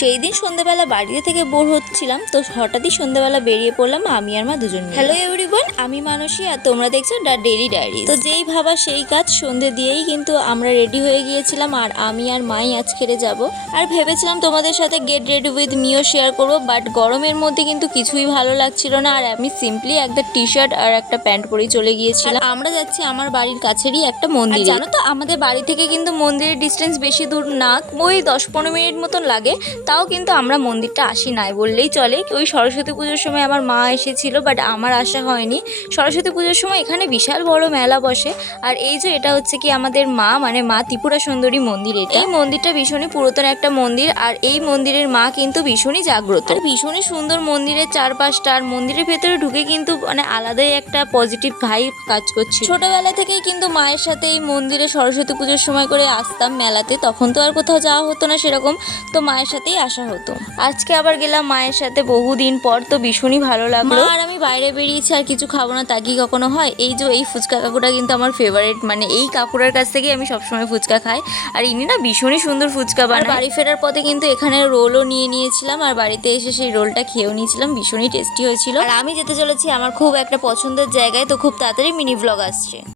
সেই দিন সন্ধ্যাবেলা বাড়িতে থেকে বোর হচ্ছিলাম, তো হঠাৎই সন্ধ্যাবেলা বেরিয়ে পড়লাম আমি আর মা দুজন। হ্যালো এভরিওয়ান, আমি মানসী আর তোমরা দেখছো দ্য ডেইলি ডায়েরি। তো যেই ভাবা সেই কাজ, সন্ধে দিয়েই কিন্তু আমরা রেডি হয়ে গিয়েছিলাম আর আমি আর মাই আজকেরে যাব। আর ভেবেছিলাম তোমাদের সাথে get ready with me share করবো, বাট গরমের মধ্যে কিন্তু কিছুই ভালো লাগছিল না। আর আমি সিম্পলি একটা টি শার্ট আর একটা প্যান্ট পরেই চলে গিয়েছিলাম। আমরা যাচ্ছি আমার বাড়ির কাছেরই একটা মন্দির। জানো তো আমাদের বাড়ি থেকে কিন্তু মন্দিরের ডিস্টেন্স বেশি দূর না, ওই 10-15 মিনিট মতন লাগে। তাও কিন্তু আমরা মন্দিরটা আসি নাই বললেই চলে। ওই সরস্বতী পুজোর সময় আমার মা এসেছিল, বাট আমার আসা হয়নি। সরস্বতী পুজোর সময় এখানে বিশাল বড় মেলা বসে। আর এই যে এটা হচ্ছে কি আমাদের মা, মানে মা ত্রিপুরা সুন্দরী মন্দির। এই মন্দিরটা ভীষণই পুরাতন একটা মন্দির, আর এই মন্দিরের মা কিন্তু ভীষণই জাগ্রত, আর ভীষণই সুন্দর মন্দিরের চারপাশটা। আর মন্দিরের ভেতরে ঢুকে কিন্তু মানে আলাদাই একটা পজিটিভ ভাইব কাজ করছে। ছোটবেলা থেকেই কিন্তু মায়ের সাথে এই মন্দিরে সরস্বতী পুজোর সময় করে আসতাম মেলাতে। তখন তো আর কোথাও যাওয়া হতো না সেরকম, তো মায়ের সাথেই আসা হতো। আজকে আবার গেলাম মায়ের সাথে বহুদিন পর, তো ভীষণই ভালো লাগলো। আর আমি বাইরে বেরিয়েছি, আর কিছু খাবো না তা কি কখনো হয়? এই যে এই ফুচকা কাকুটা কিন্তু আমার ফেভারিট, মানে এই কাকুরার কাছ থেকে আমি সবসময় ফুচকা খাই। আর ইনি না ভীষণই সুন্দর ফুচকা বানায়। বাড়ি ফেরার পথে কিন্তু এখানে রোলও নিয়ে নিয়েছিলাম, আর বাড়িতে এসে সেই রোলটা খেয়েও নিয়েছিলাম, ভীষণই টেস্টি হয়েছিল। আর আমি যেতে চলেছি আমার খুব একটা পছন্দের জায়গায়, তো খুব তাড়াতাড়ি মিনি ব্লগ আসছে।